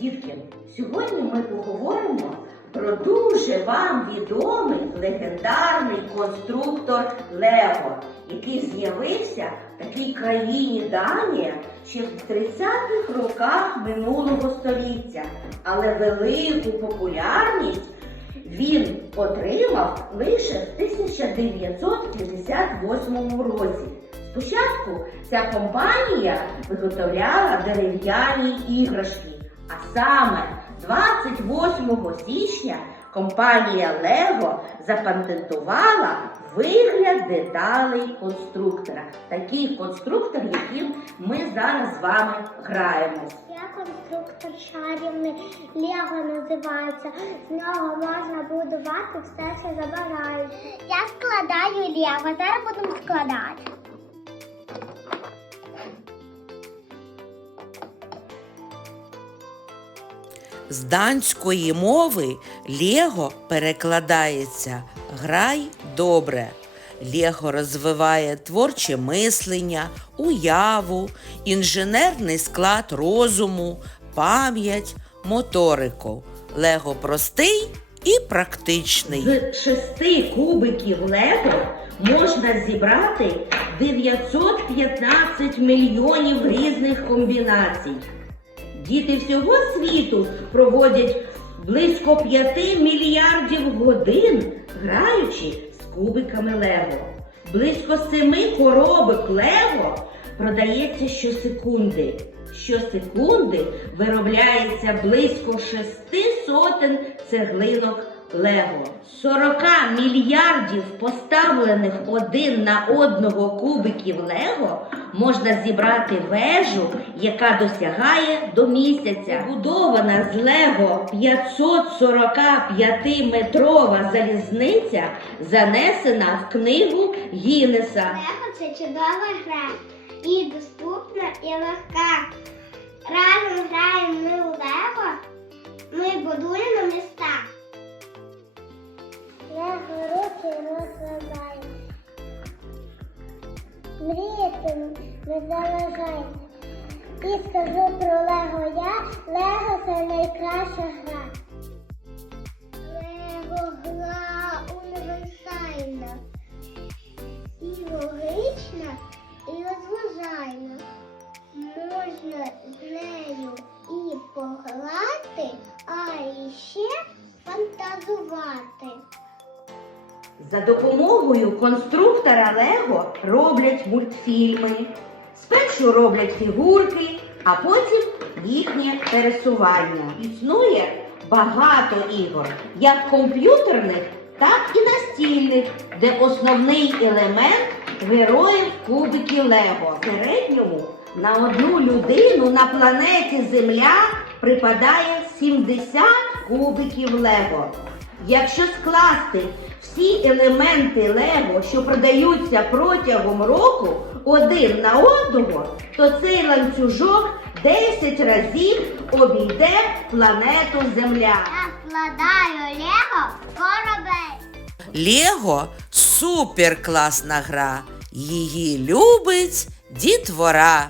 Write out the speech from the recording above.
Дітки, сьогодні ми поговоримо про дуже вам відомий легендарний конструктор Лего, який з'явився в такій країні Данія ще в 30-х роках минулого століття. Але велику популярність він отримав лише в 1958 році. Спочатку ця компанія виготовляла дерев'яні іграшки, саме 28 січня компанія Лего запатентувала вигляд деталей конструктора. Такий конструктор, яким ми зараз з вами граємось. Я конструктор чарівний Лего називається. З нього можна будувати все, що забажають. Я складаю Лего. Зараз будемо складати. З данської мови Лего перекладається Грай добре. Лего розвиває творче мислення, уяву, інженерний склад розуму, пам'ять, моторику. Лего простий і практичний. З шести кубиків Лего можна зібрати 915 мільйонів різних комбінацій. Діти всього світу проводять близько 5 мільярдів годин, граючи з кубиками Лего. Близько семи коробок Лего продається щосекунди. Щосекунди виробляється близько шести сотень цеглинок Лего. 40 мільярдів поставлених один на одного кубиків Лего можна зібрати вежу, яка досягає до місяця. Будована з Лего 545-метрова залізниця занесена в книгу Гіннеса. Лего це чудова гра. Мріяти не заважайте. І скажу про Лего я. Лего це найкраща гра. Лего гра універсальна. І логічна, і розважальна. Можна з нею і пограти, а ще фантазувати. За допомогою конструктора Лего роблять мультфільми. Спершу роблять фігурки, а потім їхнє пересування. Існує багато ігор, як комп'ютерних, так і настільних, де основний елемент героїв кубиків Лего. В середньому на одну людину на планеті Земля припадає 70 кубиків Лего. Якщо скласти всі елементи Лего, що продаються протягом року, один на одного, то цей ланцюжок 10 разів обійде планету Земля. Я складаю Лего в корабель. Лего супер класна гра. Її любить дітвора.